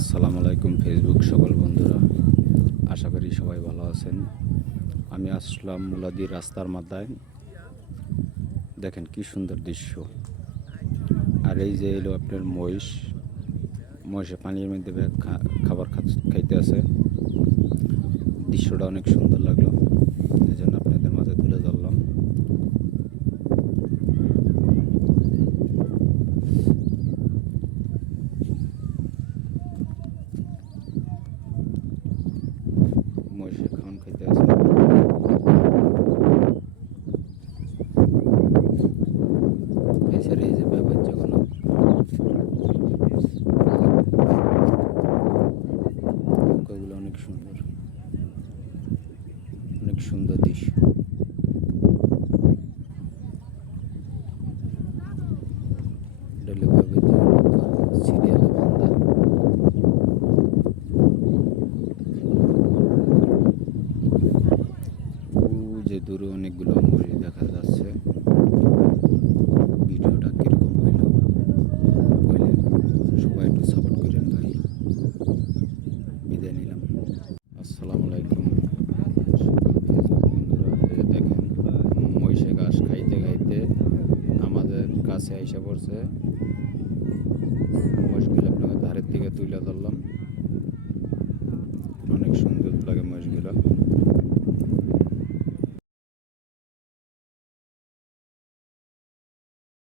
আসসালামু আলাইকুম ফেসবুক সকল বন্ধুরা, আশা করি সবাই ভালো আছেন। আমি আসলাম মুলাদি রাস্তার মাথায়। দেখেন কি সুন্দর দৃশ্য। আর এই যে এলো আপনার মহিষে পানির মধ্যে খাবার খাইতে আছে। দৃশ্যটা অনেক সুন্দর লাগলো, এই জন্য আপনাদের মাঝে তুলে ধরলাম। মহিষে খাওয়ান খাইতে আছে। এছাড়া এই যে ব্যাপারগুলো নৌকাগুলো অনেক সুন্দর, অনেক সুন্দর দৃশ্য। সিরিয়ালে বান্ধা। যে দূরে অনেকগুলো ময়ূর দেখা যাচ্ছে। ভিডিওটা কিরকম হইল বললেন, সবাই একটু সাপোর্ট করেন ভাই। বিদায় নিলাম। আসসালামু আলাইকুম বন্ধুরা। এই যে দেখেন মহিষে ঘাস খাইতে খাইতে আমাদের কাছে আইসা পড়ছে। মহিষগুলো আপনাকে ধারের দিকে তুলে ধরলাম।